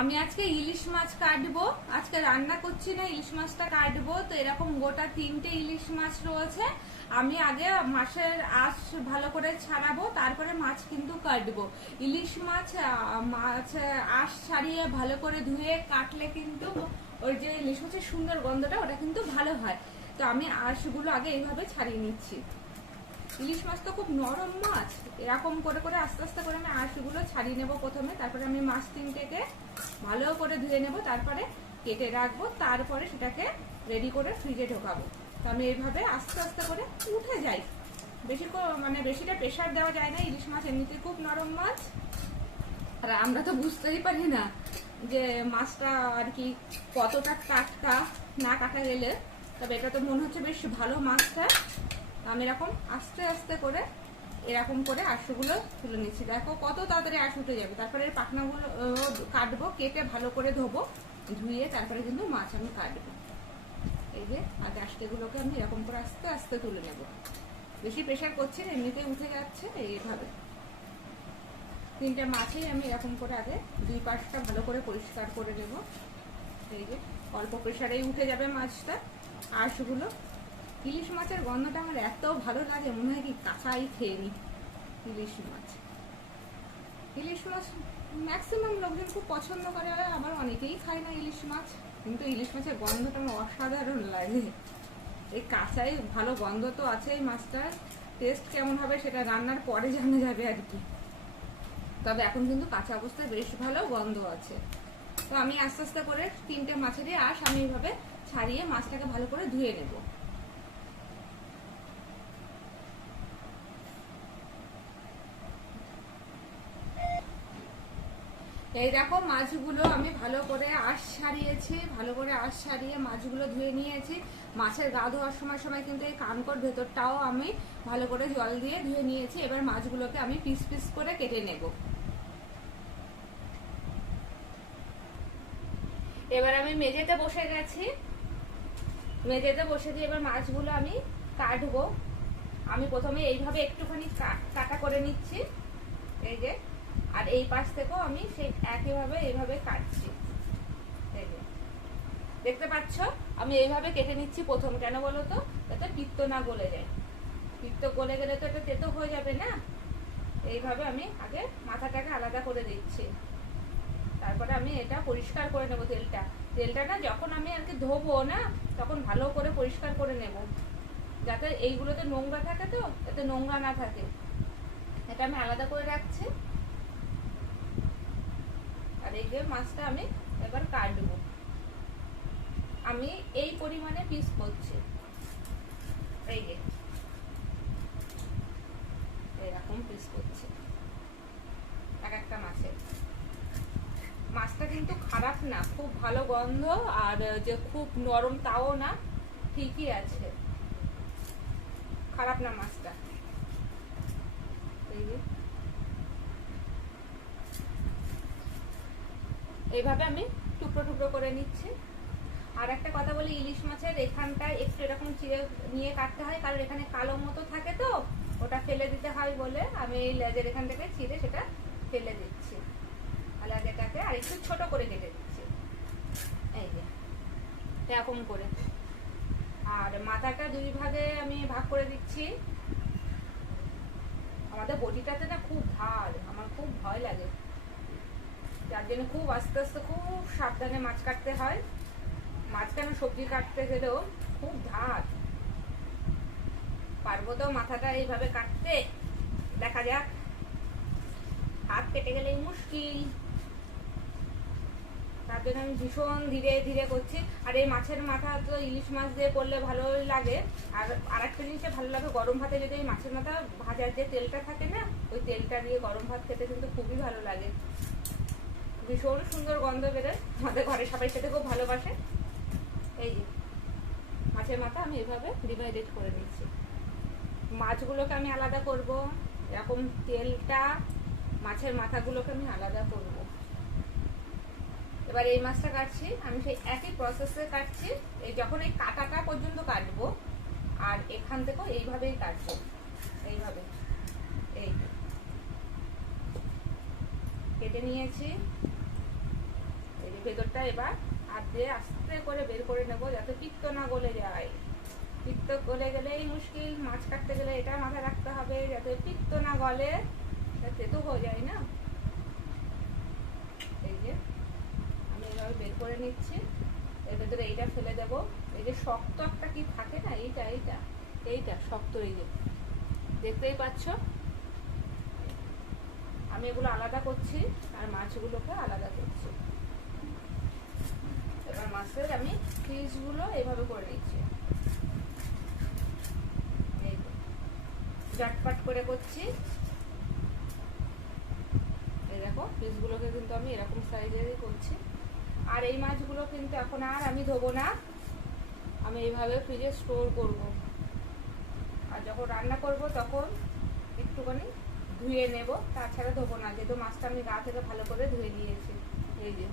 আমি আজকে ইলিশ মাছ কাটবো। আজকে রান্না করছি না, ইলিশ মাছটা কাটবো। তো এরকম গোটা 3টে ইলিশ মাছ রয়েছে। আমি আগে মাছের আঁশ ভালো করে ছাড়াবো, তারপরে মাছ কিন্তু কাটবো। ইলিশ মাছ আঁশ ছাড়িয়ে ভালো করে ধুয়ে কাটলে কিন্তু ওই যে ইলিশ মাছের সুন্দর গন্ধটা ওটা কিন্তু ভালো হয়। তো আমি আঁশগুলো আগে এইভাবে ছাড়িয়ে নিচ্ছি। ইলিশ মাছ তো খুব নরম মাছ, এরকম করে করে আস্তে আস্তে করে আমি আঁশগুলো ছাড়িয়ে নেব প্রথমে। তারপরে আমি মাছ 3টেকে ভালো করে ধুয়ে নেব, তারপরে কেটে রাখবো, তারপরে সেটাকে রেডি করে ফ্রিজে ঢোকাবো। তো আমি এইভাবে আস্তে আস্তে করে উঠে যাই। বেশিটা প্রেশার দেওয়া যায় না, ইলিশ মাছ এমনিতে খুব নরম মাছ। আর আমরা তো বুঝতেই পারি না যে মাছটা আর কি কতটা টাটকা না কাটা গেলে। তবে এটা তো মনে হচ্ছে বেশ ভালো মাছটা। আমি এরকম আস্তে আস্তে করে এরকম করে আঁশগুলো তুলে নিচ্ছি। দেখো কত তাড়াতাড়ি আঁশ উঠে যাবে। তারপরে পাখনাগুলো কাটবো, কেটে ভালো করে ধোবো, ধুয়ে তারপরে কিন্তু মাছ আমি কাটবো। এই যে আগে আঁশগুলোকে আমি এরকম করে আস্তে আস্তে তুলে নেব। বেশি প্রেশার করছি না, এমনিতেই উঠে যাচ্ছে। এইভাবে 3টে মাছেই আমি এরকম করে আগে 2 পাশটা ভালো করে পরিষ্কার করে দেব। এই যে অল্প প্রেশারেই উঠে যাবে মাছটা। আঁশগুলো, ইলিশ মাছের গন্ধটা আমার এত ভালো লাগে, মনে হয় কি কাঁচাই খেয়ে নি। ইলিশ মাছ ম্যাক্সিমাম লোকজন খুব পছন্দ করে, আবার অনেকেই খায় না ইলিশ মাছ। কিন্তু ইলিশ মাছের গন্ধটা আমার অসাধারণ লাগে। এই কাঁচাই ভালো গন্ধ তো আছে। এই মাছটার টেস্ট কেমন হবে সেটা রান্নার পরে জানা যাবে আর কি। তবে এখন কিন্তু কাঁচা অবস্থায় বেশ ভালো গন্ধ আছে। তো আমি আস্তে আস্তে করে 3টে মাছেরই আঁশ আমি এইভাবে ছাড়িয়ে মাছটাকে ভালো করে ধুয়ে নেব। এই দেখো মাছগুলো আমি ভালো করে আঁশ ছাড়িয়েছি, ভালো করে আঁশ ছাড়িয়ে মাছগুলো ধুয়ে নিয়েছি। মাছের গা ধোয়ার সময় সময় কিন্তু এই কানকর ভেতরটাও আমি ভালো করে জল দিয়ে ধুয়ে নিয়েছি। এবার মাছগুলোকে আমি পিস পিস করে কেটে নেব। এবার আমি মেঝেতে বসে গেছি, মেঝেতে বসে দিয়ে এবার মাছগুলো আমি কাটবো। আমি প্রথমে এইভাবে একটুখানি কাটা করে নিচ্ছি, এই যে। আর এই পাশ থেকেও আমি সেই একইভাবে এইভাবে কাটছি। এই যে দেখতে পাচ্ছ, আমি এইভাবে কেটে নিচ্ছি প্রথম। কেন বলো তো, যাতে পিত্ত না গলে যায়। পিত্ত গলে গেলে তো এটা তেতো হয়ে যাবে না। এইভাবে আমি আগে মাথাটাকে আলাদা করে দিচ্ছি। তারপরে আমি এটা পরিষ্কার করে নেব। তেলটা না যখন আমি আর কি ধোবো না, তখন ভালো করে পরিষ্কার করে নেব, যাতে এইগুলোতে নোংরা থাকে, তো যাতে নোংরা না থাকে। এটা আমি আলাদা করে রাখছি। আর এই যে মাছটা আমি এবার কাটবো। আমি এই পরিমাণে পিস করছি, এই যে এরকম পিস করছি এক একটা মাছের। মাছটা কিন্তু খারাপ না, খুব ভালো গন্ধ। আর যে খুব নরম তাও না, ঠিকই আছে, খারাপ না মাছটা। এই যে এইভাবে আমি টুকরো টুকরো করে নিচ্ছি। আর একটা কথা বলি, ইলিশ মাছের এখানটায় একটু এরকম চিড়ে নিয়ে কাটতে হয়, কারণ এখানে কালো মতো থাকে, তো ওটা ফেলে দিতে হয় বলে আমি এই লেজের এখান থেকে চিড়ে সেটা ফেলে দিচ্ছি। লেজেটাকে আর একটু ছোট করে কেটে দিচ্ছি, এই যে এরকম করে। আর মাথাটা 2 ভাগে আমি ভাগ করে দিচ্ছি। আমাদের বটিটাতে না খুব ধার, আমার খুব ভয় লাগে, যার জন্য খুব আস্তে আস্তে খুব সাবধানে মাছ কাটতে হয়। মাছ কেন, সবজি কাটতে গেলেও খুব ধার। পারবো তো মাথাটা এইভাবে কাটতে? দেখা যাক, হাত কেটে গেলেই মুশকিল। তার জন্য আমি ভীষণ ধীরে ধীরে করছি। আর এই মাছের মাথা তো ইলিশ মাছ দিয়ে করলে ভালোই লাগে। আর আরেকটা জিনিসে ভালো লাগে, গরম ভাতে যদি এই মাছের মাথা ভাজার যে তেলটা থাকে না, ওই তেলটা দিয়ে গরম ভাত খেতে কিন্তু খুবই ভালো লাগে। ভীষণ সুন্দর গন্ধ বেরোয়, আমাদের ঘরে সবাই খেতে খুব ভালোবাসে। এই যে মাছের মাথা আমি এভাবে ডিভাইডেড করে নিচ্ছি। মাছগুলোকে আমি আলাদা করব, এরকম তেলটা মাছের মাথাগুলোকে আমি আলাদা করব। এবার এই মাছটা কাটছি, আমি সেই একই প্রসেসে কাটছি। এই যখন এই কাটাটা পর্যন্ত কাটবো, আর এখান থেকেও এইভাবেই কাটবো, এইভাবে। এই কেটে নিয়েছি। যে ভেতরটা এবার হাত দিয়ে আস্তে করে বের করে নেব, যাতে পিত্ত না গলে যায়। পিত্ত গলে গেলেই মুশকিল, মাছ কাটতে গেলে এটা মাথায় রাখতে হবে যাতে পিত্ত না গলে, তেতো হয়ে যায় না। এই যে আমি এভাবে বের করে নিচ্ছি, এর ভেতরে এইটা ফেলে দেব। এই যে শক্ত একটা কি থাকে না, এইটা এইটা এইটা শক্ত, এই যে দেখতেই পাচ্ছ। আমি এগুলো আলাদা করছি আর মাছগুলোকে আলাদা করছি। এবার মাছের আমি পিসগুলো এইভাবে করে নিচ্ছি, এই ঝটপট করে করছি। এই দেখো পিসগুলোকে কিন্তু আমি এরকম সাইজেরই করছি। আর এই মাছগুলো কিন্তু এখন আর আমি ধোবো না, আমি এইভাবে ফ্রিজে স্টোর করব। আর যখন রান্না করব তখন একটুখানি ধুয়ে নেব, তাছাড়া ধোবো না, যেহেতু মাছটা আমি গা থেকে ভালো করে ধুয়ে দিয়েছি। এই যে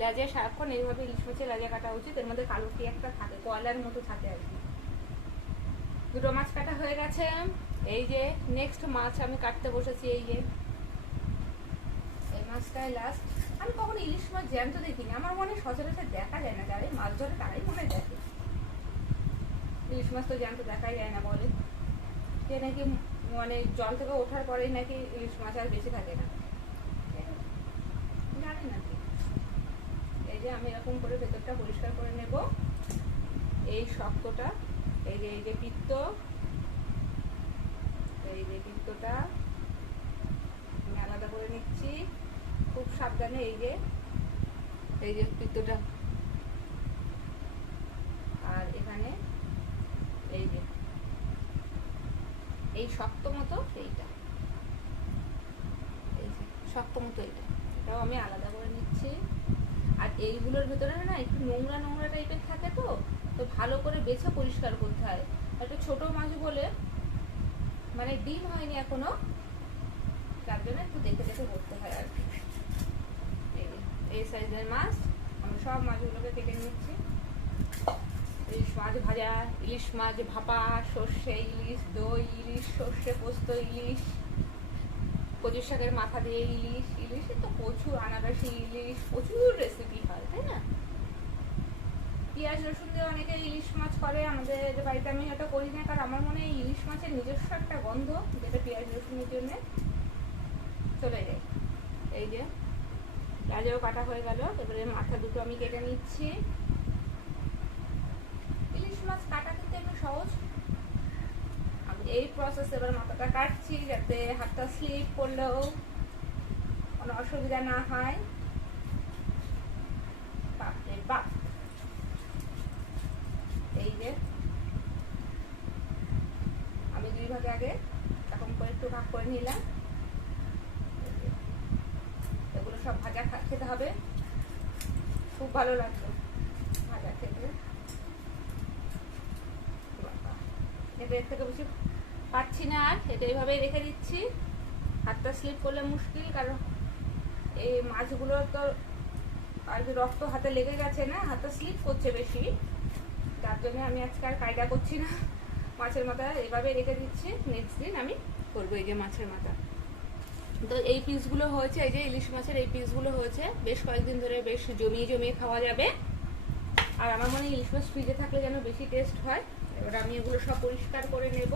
লেজে সারাক্ষণ এইভাবে ইলিশ মাছের লেজা কাটা উচিত, এর মধ্যে কালো কি একটা থাকে, কয়লার মতো থাকে আর কি। দুটো মাছ কাটা হয়ে গেছে। এই যে নেক্সট মাছ আমি কাটতে বসেছি। এই যে এই মাছটাই লাস্ট। আমি কখনো ইলিশ মাছ জ্যান্ত দেখিনি, আমার মনে সচরাচর দেখা যায় না, যারা মাছ ধরে তারাই মনে দেখে। ইলিশ মাছ তো জ্যান্ত দেখাই যায় না, বলে যে নাকি মানে জল থেকে ওঠার পরেই নাকি ইলিশ মাছ আর বেঁচে থাকে না, জানি না। এই যে আমি এরকম করে ভেতরটা পরিষ্কার করে নেব, এই শক্তটা, এই যে পিত্ত, এই যে পিত্তটা আমি আলাদা করে নিচ্ছি খুব সাবধানে। এই যে পিত্তটা, আর এখানে এই যে এই শক্ত মতো এইটা, এই যে শক্ত মতো এইটা, এটাও আমি আলাদা করে নিচ্ছি। আর এইগুলোর ভেতরে না একটু নোংরা নোংরা টাইপের থাকে, তো ভালো করে বেছে পরিষ্কার করতে হয়। একটা ছোট মাছ বলে মানে ডিম হয়নি এখনো, তার জন্য একটু দেখে দেখে করতে হয় আর কি। এই সাইজের মাছ আমি সব মাছগুলোকে কেটে নিচ্ছি। ইলিশ মাছ ভাজা, ইলিশ মাছ ভাপা, সর্ষে ইলিশ, দই ইলিশ, সর্ষে পোস্ত ইলিশ, কচুর শাকের মাথা দিয়ে ইলিশ, ইলিশে তো প্রচুর, আনারসি ইলিশ, প্রচুর রেসিপি হয়, তাই না? পেঁয়াজ রসুন দিয়ে অনেকে ইলিশ মাছ করে, আমাদের বাড়িতে আমি এটা করি না, কারণ আমার মনে হয় ইলিশ মাছের নিজস্ব একটা গন্ধ যেটা পেঁয়াজ রসুনের জন্য চলে যায়। এই যে পেঁয়াজও কাটা হয়ে গেল, এবারে মাথা দুটো আমি কেটে নিচ্ছি। ইলিশ মাছ কাটা কিন্তু একটু সহজ, আমি এই প্রসেস এবার মাথাটা কাটছি যাতে হাতটা স্লিপ করলেও কোনো অসুবিধা না হয়। বাপরে বাপ, এই যে আমি দুই ভাগে আগে এরকম করে একটু ভাগ করে নিলাম। এগুলো সব ভাজা খেতে হবে, খুব ভালো লাগবে ভাজা খেতে। এটা এর থেকে বেশি পাচ্ছি না আর, এটা এইভাবেই রেখে দিচ্ছি। হাতটা স্লিপ করলে মুশকিল, কারণ এই মাছগুলো তো আর কি রক্ত হাতে লেগে গেছে না, হাতটা স্লিপ করছে বেশি, তার জন্য আমি আজকে আর কায়দা করছি না। মাছের মাথা এভাবে রেখে দিচ্ছি, নেক্সট দিন আমি করবো। এই যে মাছের মাথা, তো এই পিসগুলো হয়েছে, এই যে ইলিশ মাছের এই পিসগুলো হয়েছে, বেশ কয়েকদিন ধরে বেশ জমিয়ে জমিয়ে খাওয়া যাবে। আর আমার মনে হয় ইলিশ মাছ ফ্রিজে থাকলে যেন বেশি টেস্ট হয়। এবার আমি এগুলো সব পরিষ্কার করে নেব।